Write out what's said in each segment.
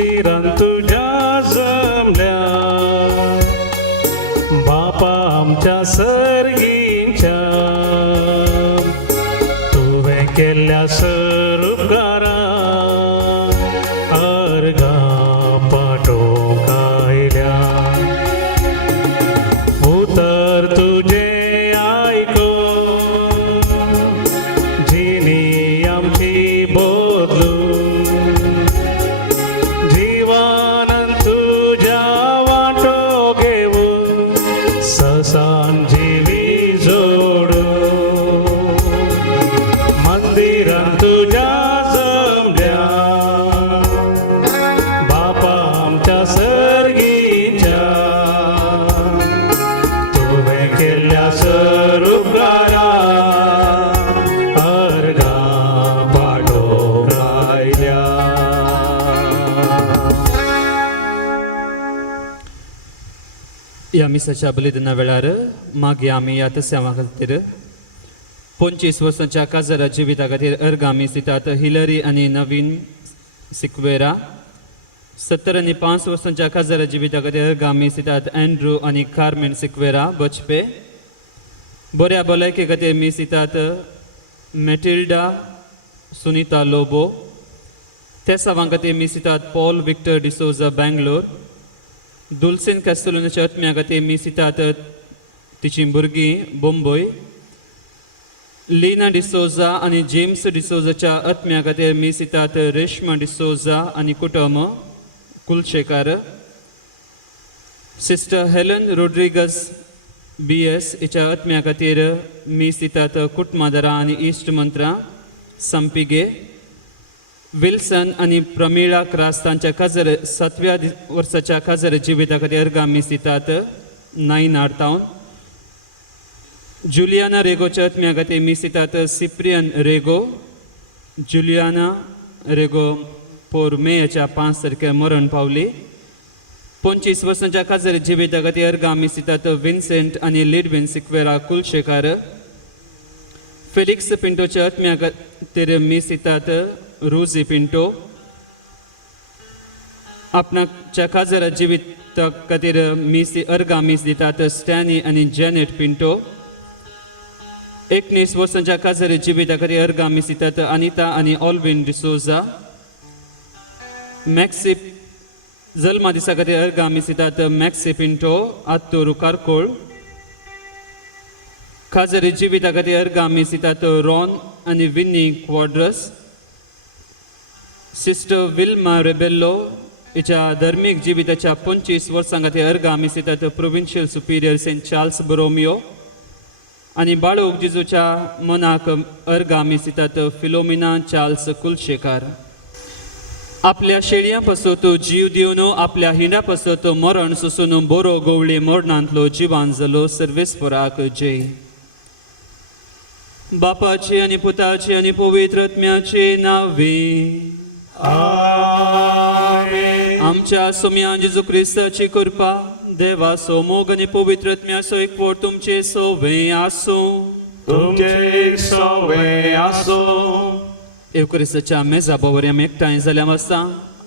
मंदिरांत तुझ्या जमल्या बापा आमच्या सर्गींच्या तुवें केल्ल्या सरुकारा अर्गा पाठोवंक आयल्या उतर तुझे आयको जिणी आमची बदलू जीवानंद तुझ्या वाटो घेऊन ससान जिवी जोडू मंदिरांत तुझ्या जमल्या बापा आमच्या सर्गीच्या तुवें केल्ल्या सरुकारा अर्गा पाठोवंक आयल्या. या मिसाच्या बलिदाना वेळार मागीर आमी ह्या सेवा खातीर 25 वर्सांच्या काजारा जिविता खातीर अर्ग आमी दितात हिलरी आनी नवीन सिक्वेरा. 70 आनी 5 वर्सांच्या काजारा जिविता खातीर अर्ग आमी दितात एंड्रू आनी कार्मेन सिक्वेरा बचपे. बऱ्या भलायके खातीर मी दितात मेटिल्डा सुनीता लोबो. त्या सवां खातीर मी दितात पॉल विक्टर डिसोजा बेंगलोर. दुल्सेन कॅस्टलोनाच्या आत्म्या खातीर मी दितात तिची भुरगीं बोंबय. लिना डिसोजा आनी जेम्स डिसोजाच्या आत्म्या खातीर मी दितात रेश्मा डिसोजा आनी कुटुंब कुलशेकार. सिस्टर हेलन रोड्रिगस BS हिच्या आत्म्या खातीर मी दितात कुटमादरा आनी इश्ट मंत्रा संपिगे. विल्सन आनी प्रमिळा क्रास तांच्या काजर 7व्या वर्साच्या काजर जिविता खातीर अर्ग आमी दितात नाइन आर्तावन. जुलियाना रेगोच्या आत्म्या खातीर मी दितात सिप्रियन रेगो. जुलियाना रेगो पोर मेच्या 5 तारखेर मरण पावली. 25 वर्सांच्या काजर जिविता खातीर अर्ग आमी दितात विन्सेंट आनी लिडविन सिक्वेरा कुलशेकार. फेलिक्स पिंटोच्या आत्म्या खातीर मी दितात रोजी पिंटो. आपणाच्या काजर जिविता खातीर अर्ग आमी दितात स्टॅनी आनी जॅनेट पिंटो. 19 वर्सांच्या काजर जिविता खातीर अर्ग आमी दितात अनिता आनी ऑल्विन डिसोजा. मॅक्सी जल्मा दिसा खातीर अर्ग आमी दितात मॅक्सी पिंटो आत्तोरू कारकोळ. काजर जिविता खातीर अर्ग आमी दितात रॉन आनी विनी क्वॉड्रस. सिस्टर विल्मा रेबेल्लो हिच्या धर्मीक जिविताच्या 25 वर्सां खातीर अर्ग आमी दितात प्रोविन्शियल सुपिरियर सेंट चार्ल्स बोरोमियो. आनी बाळोक जिजूच्या मनाक अर्ग आमी दितात फिलोमिना चार्ल्स कुलशेकार. आपल्या शेळयां पासत जीव दिवन आपल्या हिंडा पासत मरण सोसून बरो गवळी मरणांतलो जिवान जालो सर्वेस्पराक जय. बापाचे आनी पुताचे आनी पवित्र आत्म्याचे नांवे आमेन. आमच्या सोम्या जेजू क्रिस्ताची कृपा देवाचो मोग आनी पवित्र आत्म्याचो एकवट तुमचे सोवे आसूं. तुमचे सवे आसो. एवक्रिस्ताच्या मेजा बोवर आमी एकठांय जाल्या आसता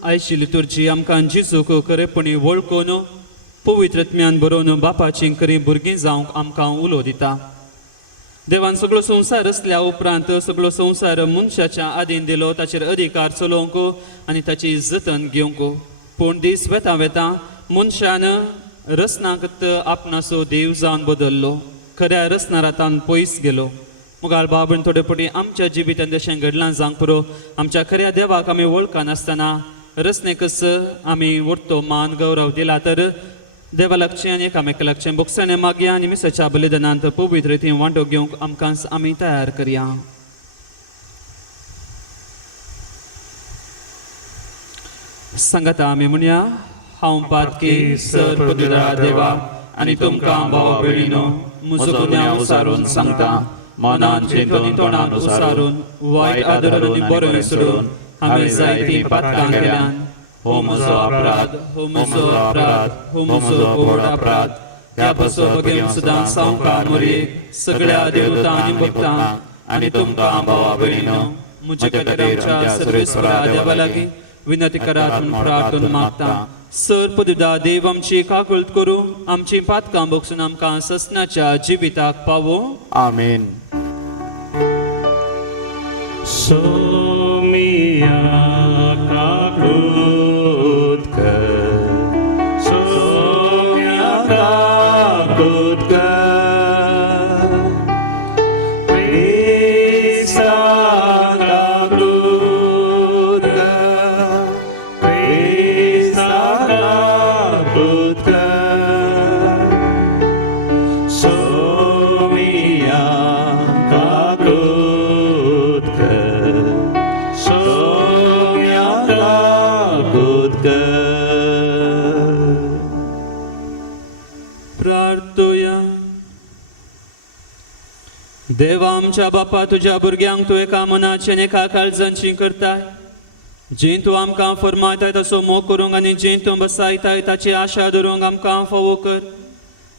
आयची लितुर्जी आमकां जिजूक खरेपणी वळखून पवित्र आत्म्यान बरोवन बापाची खरी भुरगीं जावंक आमकां उलो दिता. देवान सगळो संवसार असल्या उपरांत सगळो संवसार मनशाच्या आदीन दिलो ताचेर अधिकार चलोवंक आनी ताची जतन घेवंक. पूण दीस वेता वेता मनशान रसनाक आपणाचो देव जावन बदल्लो. खऱ्या रसनारातान पयस गेलो. मुगाळ बाबण थोडे पटी आमच्या जिवितांत जशें घडलां जावंक पुरो आमच्या खऱ्या देवाक आमी वळखनासतना रसनेकच आमी वर्तो मान गौरव दिला तर देवा लागचें आनी एकामेका लागचें बोगसाणें मागया आनी मिसाच्या बलिदानांत पवित्र रितीन वांटो घेवंक आमकां आमी तयार करया. सांगाता आमी म्हणया हांव पातकी सर पदवीदार देवा आनी तुमकां भावा भयणीनो म्हजो गुन्यांव उसारून सांगता. मनान चिंतून तोंडान उसारून वायट आदर आनी बरो विसरून हांवें जायतीं पातकां केल्यान. हो म्हजो अपराध, हो म्हजो अपराध, हो म्हजो घोर अपराध. त्या पासो बगेन सदां सावकार मोरये सगळ्या देवतां आनी भक्तां आनी तुमकां भावा भयणीनो म्हजे खातीर आमच्या सर्वेस्परा देवा लागीं विनंती करात म्हणून प्रार्थना मागता सर पदुदा देव आमची काकुळत करू आमची पातकां बोगसून आमकां ससनाच्या जिविताक पावो आमेन. सोमिया काकुत कर सोमिया काकुत कर क्रिस्ता काकुत कर क्रिस्ता काकुत कर सोमिया काकुत कर सोमिया काकुत कर प्रार्थुया देवा आमच्या बापा तुझ्या भुरग्यांक तूं एका मनाची आनी एका काळजांची करताय जी तूं आमकां फरमायताय तसो मोग करूंक आनी जी तूं बसायताय ताची आशा धरूंक आमकां फावो कर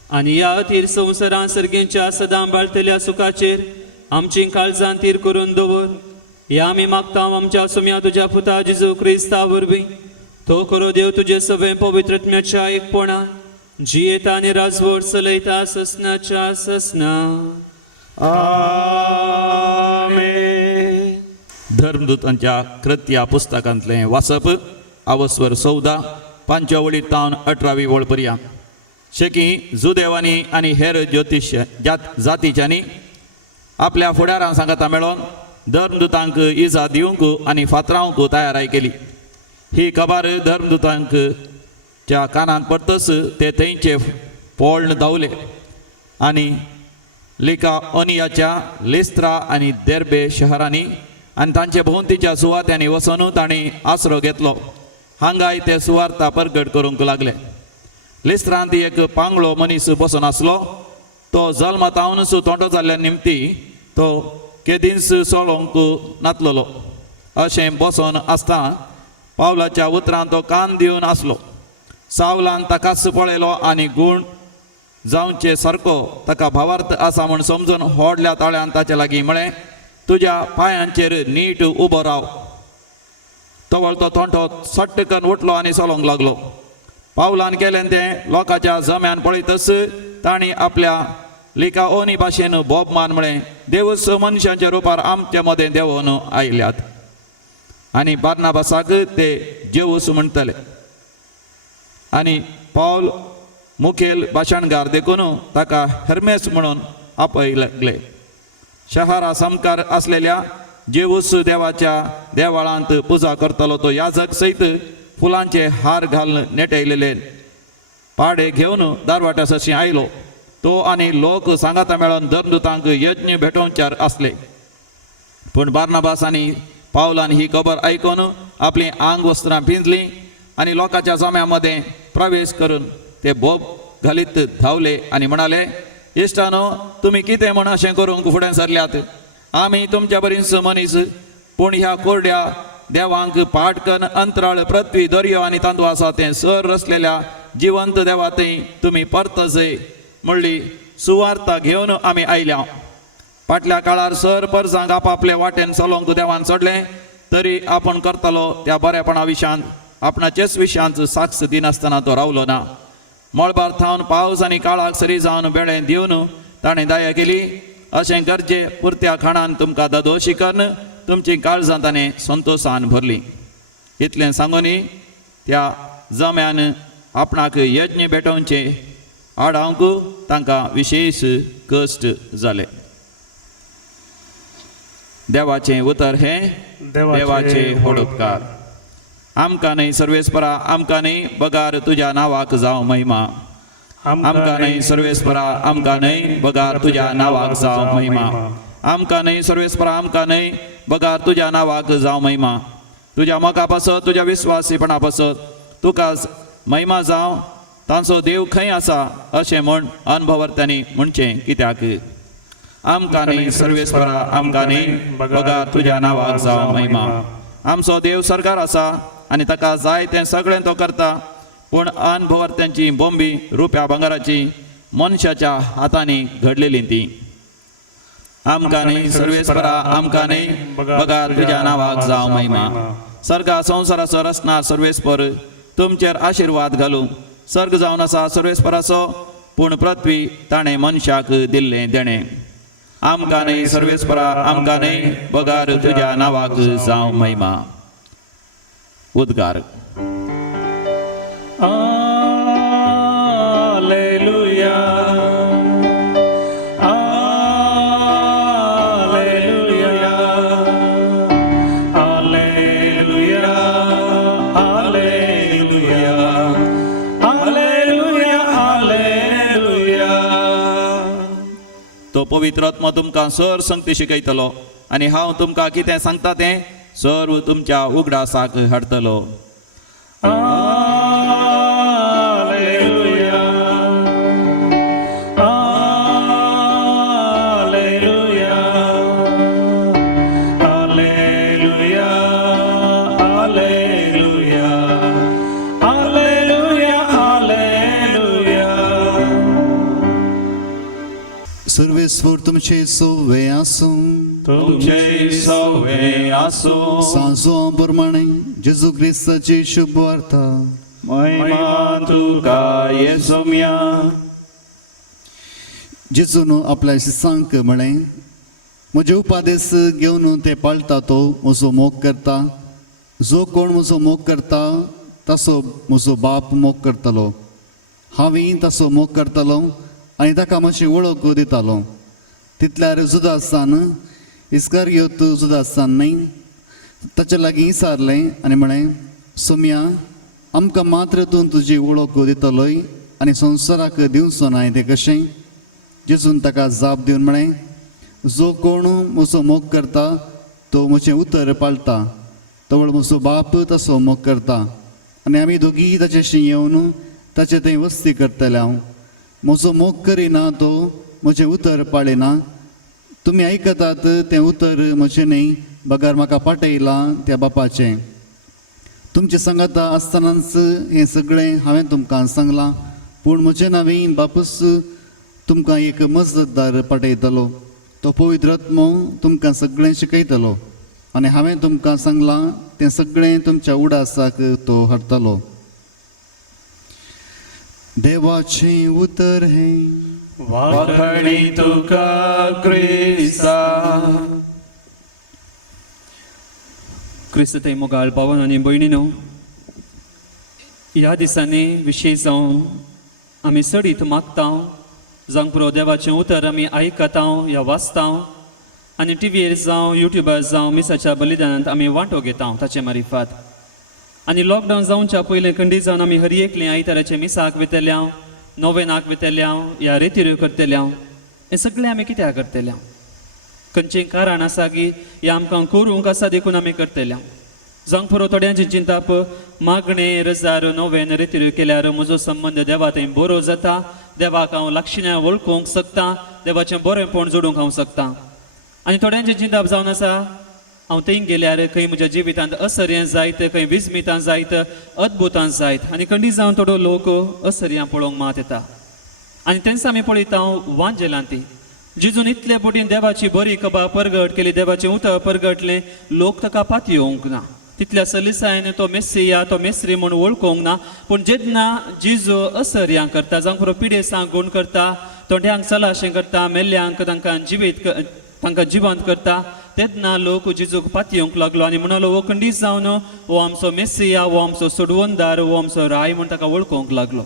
आनी ह्या अथीर संवसारां सर्गेच्या सदां बाळटल्या सुखाचेर आमची काळजां तीर करून दवर हे आमी मागता आमच्या सुम्या तुज्या पुता जेजू क्रिस्ता वरवीं तो करो देव तुजे सवे पवित्रत्म्याच्या एकपणान जियेता आनी राजवट चलयता ससनाच्या ससना आमेन. धर्मदूतांच्या कृत्या पुस्तकांतले वाचप आवस्वर 14 5 तावन 18 वळ पर्यंत शेकी जुदेवानी आनी हेर ज्योतिश्य जातीच्यांनी आपल्या फुडारां सांगता मेळोन धर्मदूतांक इजा दिवंक आनी फातरावंक तयाराय केली. ही खबर धर्मदूतांक च्या कानांत पडटस ते थंयचे पोळण धांवले आनी लिकाओनियाच्या लिस्त्रा आनी देर्बे शहरांनी आनी तांचे भोंवतीच्या सुवात्यांनी वचून तांणी आसरो घेतलो. हांगाय ते सुवार्ता परगट करूंक लागले. लिस्त्रांत एक पांगळो मनीस बसून आसलो. तो जल्मातावनूच तोंडो जाल्ल्या निमती तो केदींस सोलोंक नातलोलो. अशें बसून आसतना पावलाच्या उतरांत तो कान दिवन आसलो. सावलान ताकाच पळयलो आनी गूण जावचे सारको ताका भावार्थ आसा म्हूण समजून व्हडल्या ताळ्यान ताचे लागीं म्हळें तुज्या पांयांचेर नीट उबो राव. तवळ तो तोंडो सट्टकन उठलो आनी चलोंक लागलो. पावलान केलें तें लोकांच्या जम्यान पळयतच तांणी आपल्या लिकाओनी भाशेन बोबमान म्हळें देवच मनशांच्या रुपार आमचे मदें देंवोन आयल्यात. आनी बार्नाबासाक ते जेवूस म्हणटले. आनी पावल मुखेल भाशणकार देखून ताका हेर्मेस म्हणून आपयले. शहरा समकार आसलेल्या जेवूस देवाच्या देवाळांत पुजा करतलो तो याजक सयत फुलांचे हार घालून नेटयलेले पाडे घेवन दारवाट्याशी आयलो. तो आनी लोक सांगाता मेळोन धर्मदूतांक यज्ञ भेटोवच्यार आसले. पूण बार्नाबास आनी पावलान ही खबर आयकून आपली आंग वस्त्रां पिंजलीं आनी लोकांच्या जम्या मदें प्रवेश करून ते बोब घालीत धांवले आनी म्हणाले इश्टानो तुमी कितें म्हण अशें करूंक फुडें सरल्यात. आमी तुमच्या बरींच मनीस पूण ह्या कोरड्या देवांक पाटकन अंतराळ पृथ्वी दर्यो आनी तांदूळ आसा तें सर रचलेल्या जिवंत देवातय तुमी परतजय म्हणली सुवार्ता घेवन आमी आयल्या. फाटल्या काळार सर परजांक आपआपले वाटेन चलोंक देवान सोडलें तरी आपण करतलो त्या बरेपणा विशयांत आपणाचेच विशयांत साक्ष दिनासतना तो रावलो ना. मळबार थावन पावस आनी काळाक सरी जावन बेळें दिवन ताणें दया केली. अशें गरजे पुरत्या खाणान तुमकां ददोशी करून तुमची काळजां ताणें संतोशान भरली. इतलें सांगूनी त्या जम्यान आपणाक यज्ञ भेटोवचे आडावंक तांकां विशेश कश्ट जाले. देवाचें उतर हे देवाचे होडपकार. आमकां न्हय सर्वेस्परा आमकां न्हय बगार तुज्या नांवाक जावं महिमा. आमकां न्हय सर्वेस्परा आमकां न्हय बगार तुज्या नांवाक जावं महिमा. आमकां न्हय सर्वेस्परा आमकां न्हय बगार तुज्या नांवाक जावं महिमा. तुज्या मोगा पासत तुज्या विस्वासीपणा पासत तुकाच महिमा जावं. तांचो देव खंय आसा अशें म्हण अनुभवर्त्यांनी म्हणचें कित्याक. आमकां न्हय सर्वेस्परा आमकां न्हय बगार तुज्या नांवाक जावं महिमा. आमचो देव सरकार आसा आनी ताका जाय तें सगळें तो करता. पूण अनुभवर्त्यांची बोंबी रुप्या भांगराची मनशाच्या हातांनी घडलेली ती. आमकां न्हय सर्वेस्परा आमकां न्हय बगार तुज्या नांवाक जावं महिमा. सर्गा संवसाराचो रचना सर्वेस्पर तुमचेर आशिर्वाद घालूं सर्ग जावन आसा सर्वेस्पराचो पूण पृथ्वी ताणें मनशाक दिल्लें देणें आमकां न्हय सर्वेस्परा आमकां न्हय पगार तुज्या नांवाक जावं महिमा उद्गार Alleluia. Alleluia. Alleluia. Alleluia. Alleluia. Alleluia. तो पवित्र आत्मा तुमकां सर संगती शिकयतलो आनी हांव तुमकां कितें सांगता तें सर्व तुमच्या उगडासाक हाडटलो Alleluia. Alleluia. Alleluia. Alleluia. Alleluia. Alleluia. सर्वेस्वर तुमचे सोवे आसूं तुमचे सवे आसूं सांजो प्रमाणे जेजू क्रिस्ताची शुभ वार्ता महिमा तुका येसुम्या जेजून आपल्या शिसांक म्हळें म्हजे उपादेश घेवन ते पाळटा तो म्हजो मोग करता जो कोण म्हजो मोग करता तसो म्हजो बाप मोग करतलो हांवें तसो मोग करतलो आनी ताका मातशी वळख दितालो तितल्यार जुदासान इस्कारियोत जुदासान न्हय ताचे लागीं विचारलें आनी म्हळें सोम्या आमकां मात्र तूं तुजी वळख दितलोय आनी संवसाराक दिवचो नाय तें कशें जेजून ताका जाप दिवन म्हळें जो कोण म्हजो मोग करता तो म्हजें उतर पाळटा तवळ म्हजो बाप तसो मोग करता आनी आमी दोगूय ताचेशी येवन ताचे थंय वस्ती करतले हांव म्हजो मोग करिना तो म्हजें उतर पाळिना तुमी आयकतात तें उतर म्हजें न्हय बगार म्हाका पाठयलां त्या बापाचें तुमचे सांगाता आसतनाच हें सगळें हांवें तुमकां सांगलां पूण म्हजें नांवें बापूस तुमकां एक मजतदार पाठयतलो तो पवित्र आत्मो तुमकां सगळें शिकयतलो आनी हांवें तुमकां सांगलां तें सगळें तुमच्या उडासाक तो हाडटलो देवाचें उतर हें वाखणी तुका क्रिस्ता क्रिस्त थंय मोगाळ भावान आनी भयणीनो ह्या दिसांनी विशेश जावन आमी सडीत मागता जावं पुरो देवाचें उतर आमी आयकता या वाचता आनी टीव्हीर जावं युट्यूबार जावं मिसाच्या बलिदानांत आमी वांटो घेता ताचे मारिफात आनी लॉकडावन जावच्या पयलें खंडी जावन आमी हर एकले आयताराचे मिसाक वेतेल्या नोवेनाक वेतेल्या या रितीर करतल्या हें सगळें आमी कित्याक करतल्या खंयचें कारण आसा की हें आमकां करूंक आसा देखून आमी करतल्या जावं पुरो थोड्यांची चिंताप मागणें रजार नोवेन रितीर केल्यार म्हजो संबंद देवा थंय बरो जाता देवाक हांव लागशिण्या वळखूंक शकता देवाचें बरेंपण जोडूंक हांव शकता आनी थोड्यांची चिंताप जावन आसा हांव थंय गेल्यार खंय म्हज्या जिवितांत असर्यां जायत खंय विस्मितां जायत अद्भुतां जायत आनी खंडी जावन थोडो लोक असर्यां पळोवंक मात येता आनी तेंच आमी पळयता वांजेलांती जिजून इतले बोटीन देवाची बरी कबा परगट केली देवाचें उतर परगटलें लोक ताका पात येवंक ना तितल्या सलिसायन तो मेस्सिया तो मेस्री म्हूण वळखोंक ना पूण जेन्ना जिजू असर्यां करता जावं पुरो पिडेसांक गूण करता तोंड्यांक सलाशें करता मेल्ल्यांक तांकां जिवंत करता तेन्ना लोक जिजूक पात येवंक लागलो आनी म्हणलो हो खंडी जावन हो आमचो मेस्सिया हो आमचो सोडवणदार हो आमचो राय म्हूण ताका वळखोंक लागलो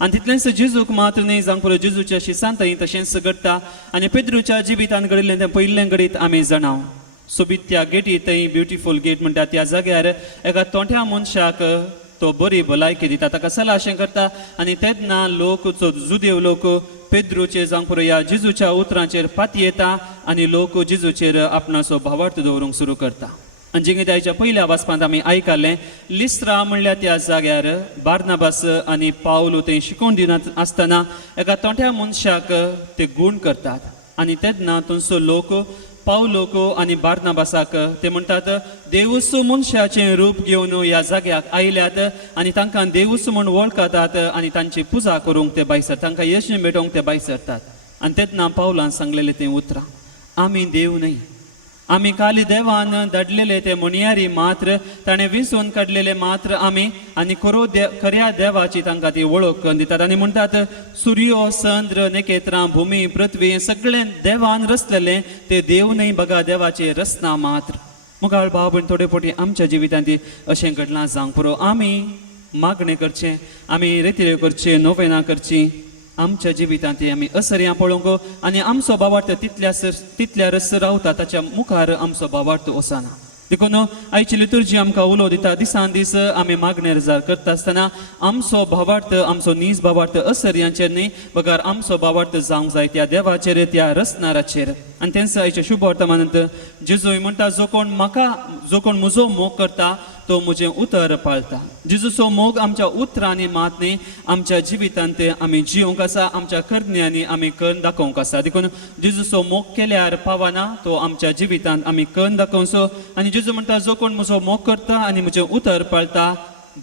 आनी तितलेंच जिजूक मात्र न्ही जावं पुरो जिजूच्या शिसांतय तशेंच घडटा आनी पेद्रूच्या जिवितांत घडिल्लें तें पयलें घडीत आमी जाणाव सोबीत त्या गेटी थंय ब्युटिफूल गेट म्हणटा त्या जाग्यार एका तोंड्या मनशाक तो बरी भलायकी दिता ताका सलाशें करता आनी तेन्ना लोक जुदेव लोक पेद्रूचे जावं पुरो ह्या जिजूच्या उतरांचेर पाती येता आनी लोक जिजूचेर आपणाचो भावार्थ दवरूंक सुरू करता आनी जिंगेदायच्या पयल्या वाचपांत आमी आयकलें लिस्त्रा म्हणल्या त्या जाग्यार बार्नाबास आनी पावलो थंय शिकोवन दिनात आसतना एका तोंड्या मनशाक ते गूण करतात आनी तेन्ना थंयचो लोक पावलोक आनी बार्नाबासाक ते म्हणटात देवूस मनशाचें रूप घेवन ह्या जाग्याक आयल्यात आनी तांकां देवूस म्हूण वळखतात आनी तांची पुजा करूंक ते भायर सरतात तांकां यश मेळोवंक ते भायर सरतात आनी तेन्ना पावलान सांगलेलें तें उतरां आमी देव न्हय आमी खाली देवान धाडलेले ते मुनियारी मात्र ताणें विसरून काडलेले मात्र आमी आनी खऱ्या देवाची तांकां ती वळख दितात आनी म्हणटात सूर्य चंद्र नखेत्रां भुमी पृथ्वी सगळें देवान रचलेलें ते देव न्हय बघा देवाचे रचना मात्र मुगाळ भाव भयण थोडे फावटी आमच्या जिवितांत अशें घडलां जावंक पुरो आमी मागणें करचें आमी रितीऱ्यो करच्यो नोवेनां करचीं आमच्या जिवितांत आमी असर्यां पळोवंक आनी आमचो भावार्थ तितल्या रस रावता ताच्या मुखार आमचो भावार्थ वचना देखून आयची लितुर्जी आमकां उलो दिता दिसान दीस आमी मागणे रजार करता आसतना आमचो भावार्थ आमचो नीज भावार्थ असर्यांचेर न्ही बगार आमचो भावार्थ जावंक जाय त्या देवाचेर त्या रचनाराचेर आनी तेंच आयच्या शुभ वर्तमानांत जेजूय म्हणटा जो कोण म्हजो मोग करता तो म्हजें उतर पाळटा जेजूचो मोग आमच्या उतरांनी मात न्ही आमच्या जिवितांत आमी जिवंक आसा आमच्या करण्यांनी आमी करून दाखोवंक आसा देखून जेजूचो मोग केल्यार पावना तो आमच्या जिवितांत आमी करून दाखोवचो आनी जेजू म्हणटा जो कोण म्हजो मोग करता आनी म्हजें उतर पाळटा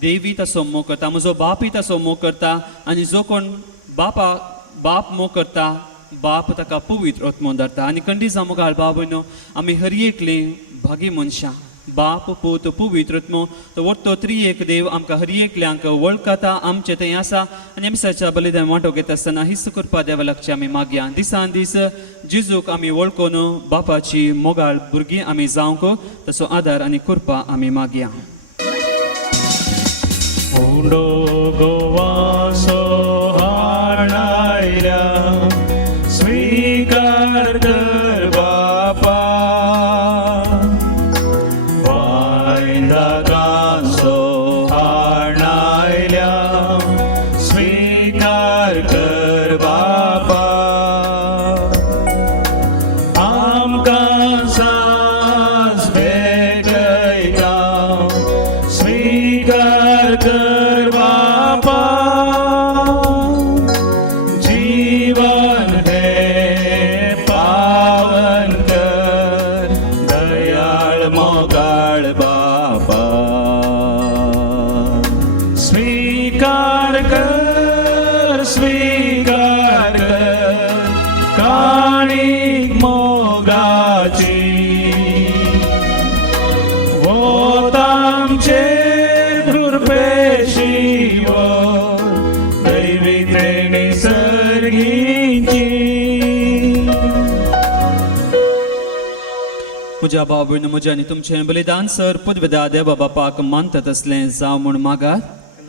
देवी ताचो मोग करता म्हजो बापूय ताचो मोग करता आनी जो कोण बाप मोग करता बाप ताका पवित्र आत्मो धरता आनी खंडी जावं मुखार बाब भयणो आमी हर एकली भागी मनशां बाप पूत पवित्र आत्मो तो वरतो त्रिएक देव आमकां हर एकल्यांक वळखता आमचें थंय आसा आनी आमी सच्चा बलिदान वांटो घेता आसतना हिस्स करपा देवा लागची आमी मागया दिसान दीस जेजूक आमी वळखून बापाची मोगाळ भुरगीं आमी जावंक तसो आदार आनी कृपा आमी मागया गोवासो हाणायल्या स्वीकार कर बापा वायंदाकांचो हाणायल्या स्वीकार कर बापा आमकां सांज भेटयता स्वीकार कर बापा जीवन हे पावन कर दयाळ मोगाळ बापा स्वीकार कर काणीक मोगाची वोत आमचे म्हज्या भाव भयण म्हजें आनी तुमचें बलिदान सर पदवेदा देवा बापाक मानतात असलें जावं म्हूण मागात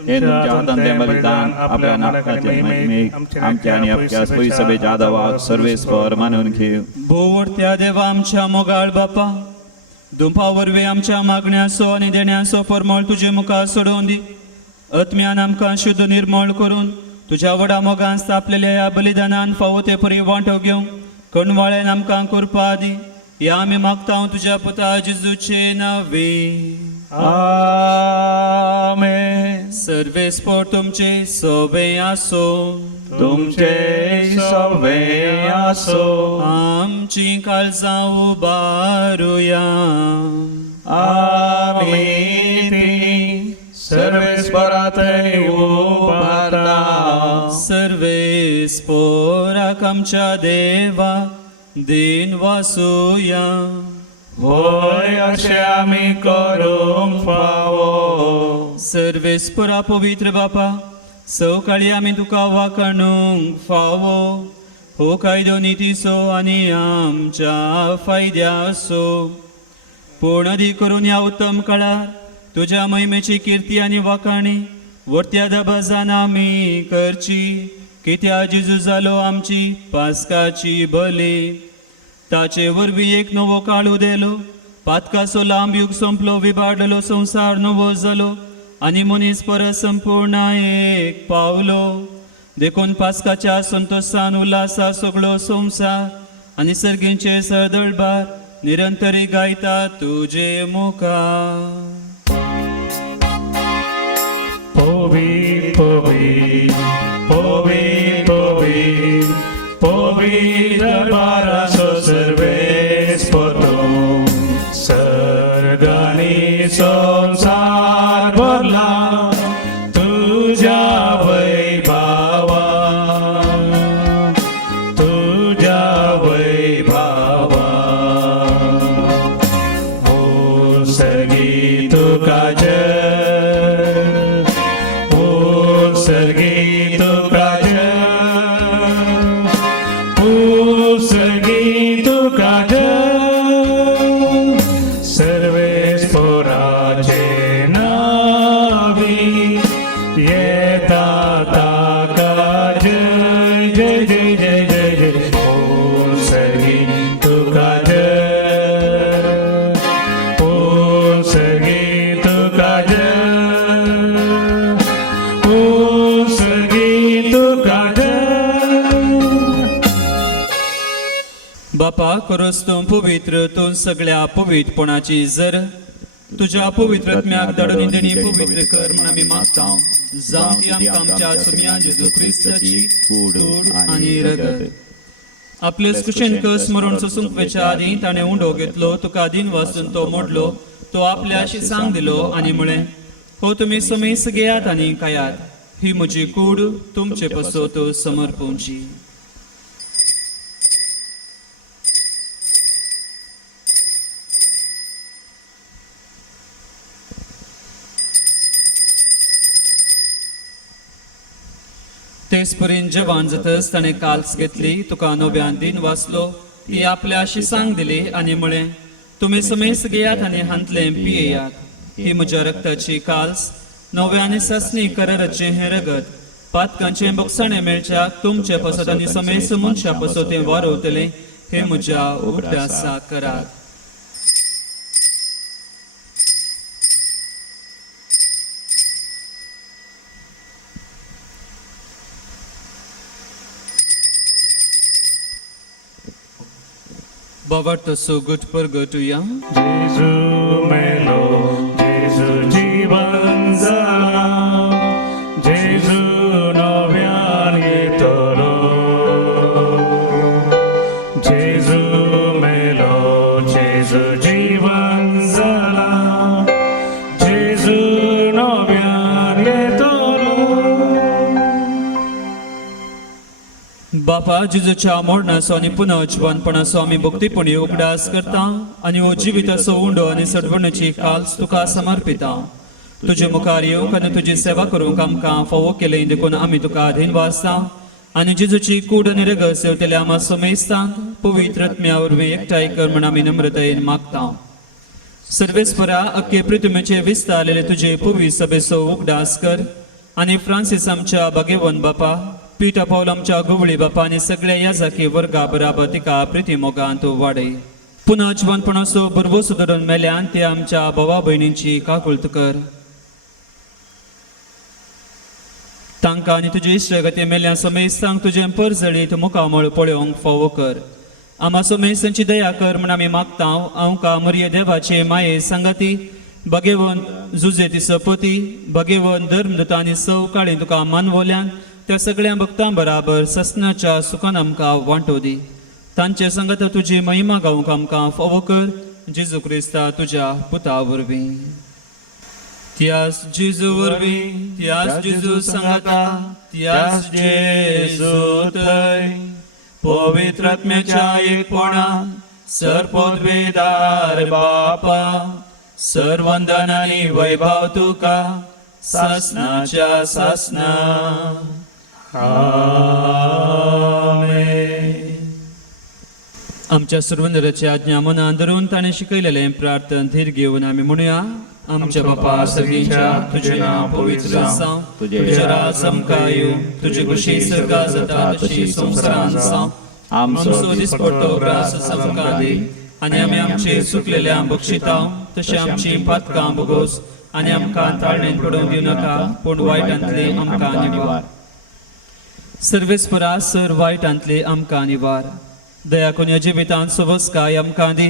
हे तुमच्या हातांतलें बलिदान आपल्या नाटकाचे महिमेक आमच्या आनी आपल्या सोयी सभेच्या आदावाक सर्वेस्पर मानून घेव भोवडत्या देवा आमच्या मोगाळ बापा दुंपा वरवीं आमच्या मागण्याचो आनी देण्याचो परमळ तुजे मुखार सोडून दी आत्म्यान आमकां शुद्ध निर्मळ करून तुज्या वडा मोगान स्थापलेल्या ह्या बलिदानान फावो ते परी वांटो घेवंक कणवाळेन आमकां कृपा दी या आमी मागता तुज्या पुता जेजूचे नांवे आमेन सर्वेस्पर तुमचे सोबे आसो तुमचे सवे आसो आमची काळजां उबारुया आमी ती सर्वेस्परांतय उबारता सर्वेस्पराक आमच्या देवा दिन वासुया होय अशें आमी करूंक फावो सर्वेस्परा पवित्र बापा सवकाळी आमी तुका वाखणूंक फावो हो कायदो नितीचो आनी आमच्या फायद्याचो पूर्ण अधिक करून ह्या उत्तम काळार तुज्या महिमेची कीर्ती आनी वाखाणी वर्त्या दबाजान आमी करची कित्या जेजू जालो आमची पास्काची बली ताचे वरवीं एक नवो काळ उदेलो पातकाचो लांब युग संपलो विबाडलो संसार नवो जालो आनी मनीस परत संपूर्ण एक पावलो देखून पास्काच्या संतोषान उल्हासा सगळो संसार आनी सर्गींचे सरदळबार निरंतरी गायता तुजे मुखार Povi, povi, povi, povi, povi, darbaraso serves potom, sargani संसार भरला तुझ्या वैभवा तुझ्या वैभवा बापा खरोच तूं पवित्र तूं सगळ्या पवित्रपणाची जर तुझ्या पवित्रत्म्याक दडनिंदणी पवित्र कर म्हण आमी मागता जावं ती आमकां आमच्या सुम्या जेजू क्रिस्ताची कूड आनी रगत आपले कुशेंक स्मरण सोसूंक वेच्या आदी ताणें उंडो घेतलो तुका दिन वाचून तो मोडलो तो आपल्याशी सांग दिलो आनी म्हळें हो तुमी समेस घेयात आनी खायात ही म्हजी कूड तुमचे पसोत समर्पूंची तेच परीन जेवण जातच ताणें काल्स घेतली तुका नव्यान दिन वाचलो ती आपल्याशी सांग दिली आनी म्हळें तुमी समेस घेयात आनी हांतले पियेयात ही म्हज्या रक्ताची काल्स नव्याने ससनी कराराचे हे रगत पातकांचे बक्षाणे मेळच्याक तुमचे पसत आनी समेस मनशा पसत ते वारवतले हे म्हज्या उड्डासा करात Bavarta so good purgatoria. जेजू मेलो जेजू जीवन जाला जेजू नव्यान येतलो जेजू मेलो जेजू जीवन जाला जेजू नव्यान येतलो बापा जिजूच्या मोडणाचो आनी पुनः जिवनपणाचो आमी भक्तीपणी उगडास करता आनी हो जिविताचो उंडो आनी सडवणीची काल्स तुका समर्पिता तुजे मुखार येवंक आनी तुजी सेवा करूंक आमकां फावो केले देखून आमी तुका अधीन वाचता आनी जिजूची कूड आनी रगत सेवतले आमा समेस्तांत पवित्र आत्म्या वरवीं एकठांय कर म्हण आमी नम्रतायेन मागता सर्वेस्परा अख्खे पृथ्वीचे विस्तारलेले तुजे पुवी सभेचो उगडास कर आनी फ्रांसीस आमच्या बागेवन बापा पिटा पावल आमच्या गुवळी बापा आनी सगळ्या याजाकी वर्गा बराबर तिका प्रिती मोगान तूं वाडय पुनः जिवनपणाचो बरवो सुदारून मेल्यान ते आमच्या भावा भयणींची काकुळट कर तांकां आनी तुजे इश्टगती मेल्या समेस्तांक तुजें परजळीत मुखामळ पळोवंक फावो कर आमा समेस्तांची दया कर म्हण आमी मागता आमकां मरिये देवाचे माये सांगाती भगेवन जुजे ती सपती भगेवन धर्मदत्ता आनी सव काळी तुका मानवल्यान त्या सगळ्या भक्तां बराबर ससनाच्या सुखान आमकां वांटो दी तांचे संगत तुजी महिमा गावंक आमकां फावो कर जेजू क्रिस्ता तुज्या पुता वरवीं त्यास जेजू वरवीं त्यास जेजू सांगता त्यास जेजू थंय पवित्र आत्म्याच्या एकपणान सर्पोद्वेदार बापा सर्वंदन आनी वैभव तुका सासनाच्या सासना आमच्या सर्वंदराची आज्ञा मनान धरून ताणें शिकयलेलें प्रार्थन धीर घेवन आमी म्हणुया आमच्या बापा सर्गीच्या तुजें नांव पवित्र आसां तुजें राज आमकां येवं तुजी खुशी सर्गा जाता तशी संवसारांत आसां आमचो दिसपडटो ग्रास आमकां दी आनी आमी आमचे चुकलेल्यांक बक्षिता तशें आमची पातकां भोगोस आनी आमकां ताळणेंत पडोवंक दिवं नाका पूण वायटांतली आमकां निवार सर्वेस्परा सर वायटांतली आमकां निवार दया कोणी जिवितांत सवस्काय आमकां दी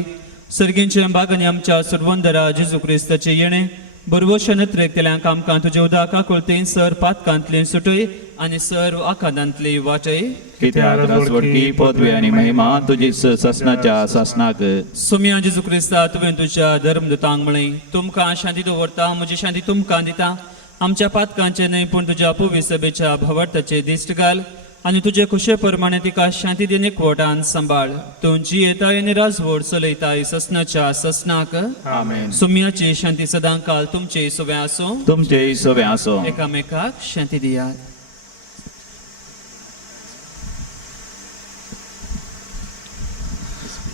सर्गींचे बागांनी आमच्या सर्वंदरा जेजू क्रिस्ताचे येणे बरवोशा नत्रेकतल्यांक आमकां तुजे उदका कुळतेन सर पातकांतली सुटय आनी सर्व आखादांतली वाटय कित्याक रजवडकी पदवी आनी महिमा तुजीच ससनाच्या सासनाक सोम्या जेजू क्रिस्ता तुवें तुज्या धर्मदूतांक म्हळें तुमकां शांती दवरता म्हजी शांती तुमकां दिता आमच्या पातकांचे न्हय पूण तुज्या पवित्र सभेच्या भवार्थाचे दिश्ट घाल आनी तुजे खुशे प्रमाणे तिका शांती दिवन एकवटान सांबाळ तूं जियेताय आनी राजवड चलयताय ससनाच्या ससनाक आमेन सोम्याची शांती सदां काल तुमचे सवे आसूं तुमचे सवे आसो एकामेकाक शांती दियात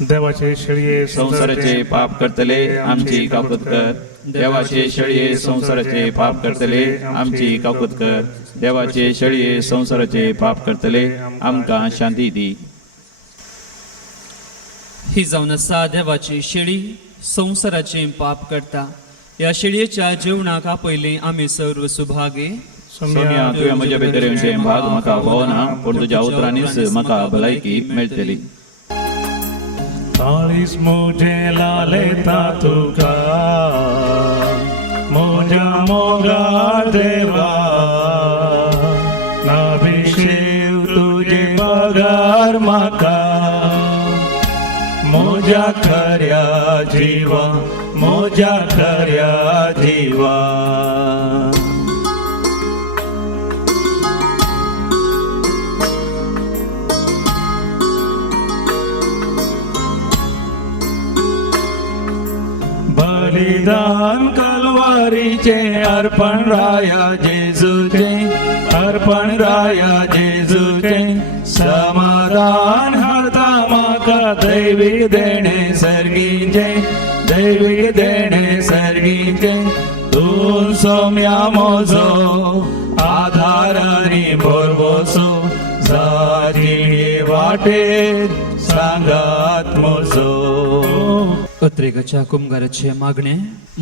देवाचे शेळये संसाराचे पाप करतले आमची काकुत कर देवाचे शेळये संसाराचे पाप करतले आमची काकुत कर देवाचे शेळये संसाराचे पाप करतले आमकां शांती दी ही जावन आसा देवाची शेळी संसाराचे पाप करता ह्या शेळयेच्या जेवणाक पयलीं आमी सर्व सुभागे सोम्या तुवें म्हज्या भितर येवचे भाग म्हाका भोवना पूण तुज्या उतरांनीच म्हाका भलायकी मेळटली माळीस मुझे लालेता तुका मोजा मोगा देवा नाभिषेक तुझे पगार माका मोजा खऱ्या जीवा मोजा खऱ्या जीवा बलिदान कलवारीचे अर्पण राया जेजूचे अर्पण राया जेजूचे समाधान हाता माका दैवी देणे सर्गीचे दैवी देणे सर्गीचे तू सोम्या मोजो आधार आणि बोरबोसो जाती वाटेर सांगात मोजो पत्रिकेच्या कुंभाराचे मागणे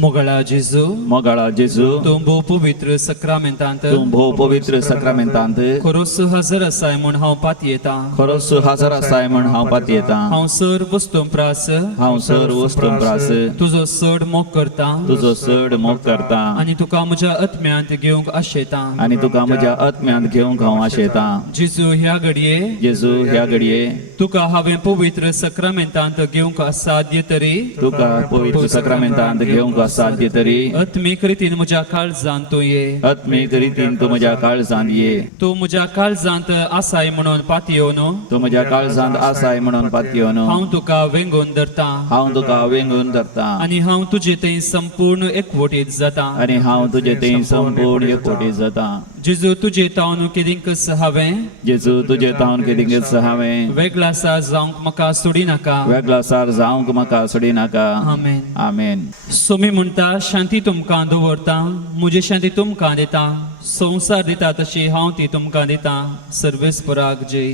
मोगळा जेजू मोगाळा जेजू तूं भोव पवित्र सक्रामेंतांत तूं भोव पवित्र सक्रामेंतांत खरोस हजर आसाय म्हूण हांव पातयेतां खरोच हाजर आसाय म्हण हांव पातयेतां हांव सर वस्तूं प्रास हांव सर वस्तू प्रास तुजो चड मोग करता तुजो चड मोग करता आनी तुका म्हज्या आत्म्यांत घेवंक आशेतां आनी तुका म्हज्या आत्म्यांत घेवंक हांव आशेतां जेजू ह्या घडये जेजू ह्या घडये तुका हांवें पवित्र सक्रामेंतांत घेवंक साध्य तरी तुका पवित्र सक्रामेंतांत घेवंक साध्य तरी आत्मीक रितीन म्हज्या काळजांत तूं ये आत्मीक रितीन तूं म्हज्या काळजांत ये तूं म्हज्या काळजांत आसाय म्हणून पातयेवन तूं म्हज्या काळजांत आसाय म्हणून पातयेवन हांव तुका वेंगोवन धरतां हांव तुका वेंगून धरतां आनी हांव तुजे थंय संपूर्ण एकवटीत जातां आनी हांव तुजे थंय संपूर्ण एकवटीत जातां जेजू तुजे तावन कितेंकच हांवें जेजू तुजे तावन कितेंच हांवें वेगळासा जावंक म्हाका सोडी नाका वेगळासार जावंक म्हाका सोडी नाका आमेन आमेन सोमी म्हणटा शांती तुमकां दवरता म्हजी शांती तुमकां दिता संवसार दिता तशी हांव ती तुमकां दिता सर्वेस्पराक जय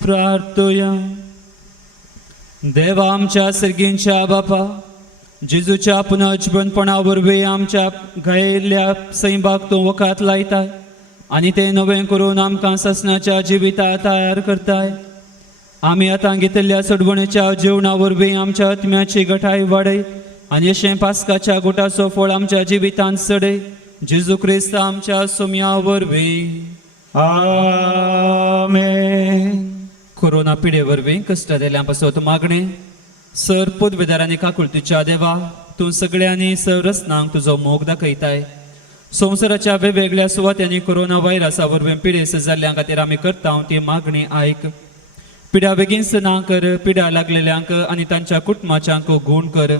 प्रार्थोया देवा आमच्या सर्गींच्या बापा जेजूच्या पुनर्जीवनपणा वरवीं आमच्या घायिल्ल्या सैबाक तूं वखात लायताय आनी तें नवें करून आमकां ससनाच्या जिविता तयार करताय आमी आतां घेतिल्ल्या सडवणेच्या जेवणा वरवीं आमच्या आत्म्याची घटाय वाडय आनी अशें पास्काच्या गुटाचो फळ आमच्या जिवितांत सडय जेजू क्रिस्त आमच्या सोम्या वरवीं आमेन कोरोना पिडे वरवीं कश्टादेल्या पासत मागणें सर पदवेदारांनी काकुळतीच्या देवा तूं सगळ्यांनी सर रस्नांक तुजो मोग दाखयताय संवसाराच्या वेगवेगळ्या सुवात्यांनी कोरोना व्हायरसा वरवीं पिडेस जाल्ल्या खातीर आमी करता ती मागणी आयक पिड्या बेगीनच ना कर पिड्या लागलेल्यांक आनी तांच्या कुटुंबाच्यांक गूण कर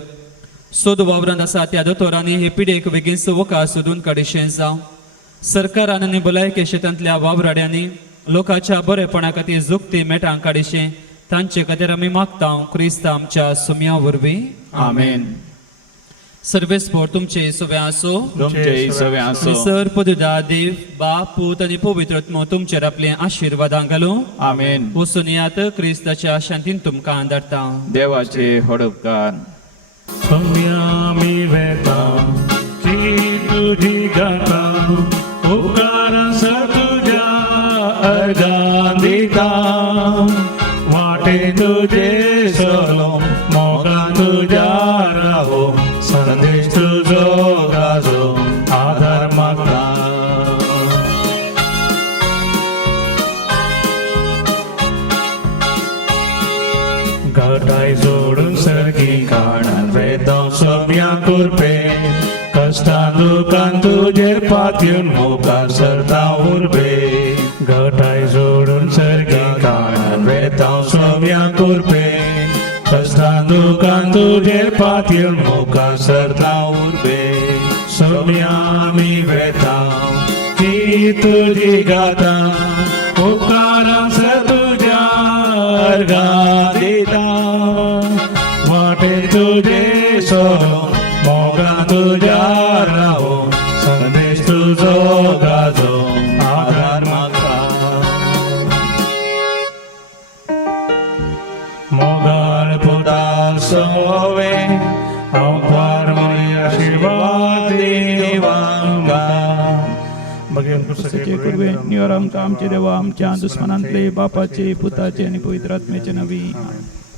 सोद वावरांत आसा त्या दोतोरांनी हे पिडेक बेगीनच वखा सोदून काडिशें जावं सरकारान आनी भलायकी क्षेत्रांतल्या वावराड्यांनी लोकांच्या बरेपणा खातीर जुक्ती मेटां काडिशें तांचे खातीर आमी मागता क्रिस्त आमच्या सुम्या वरवीं आमेन सर्वेस्पोर तुमचे सवे आसो तुमचे सवे आसो सर पदुदा देव बाप पूत आनी पवित्र आत्मो तुमचेर आपले आशिर्वादां घालूं आमेन वचून येयात क्रिस्ताच्या शांतीन तुमकां धाडटा देवाचे होडपकार सम्या मी वेता ची तुझी गाता उपकार सर तुझ्या अर्गां दिता वाटे तुझे सोलो मोगा तुझ्या राहो संदेश तुझो गाजो आधार मागता घटाय जोडून सर्गी काढान वेदो सोम्या कुरपे कष्टां दुखान तुझेर पातयून मोकार सरता उरबे घटाय जोडून सर्गी काढान वेदो सोम्या कुरपे कष्टां दुखान तुझेर पातयून मोकार सरता उरबे सोम्या मी वेता की तुझी गाता उपकारां सर तुझ्या अर्गां दिता वाटे तुझे सोलो मोगा तुझ्या राहो संदेश तुझो गाजो आधार मागता मोगाळ पुता सोवे अवतार मनी आशीर्वाद देवांगा भगवान सचे कुर्वे निवार आमकां आमचे देवा आमच्या दुस्मनांतले बापाचे पुताचे आनी पवित्र आत्म्याचे नवी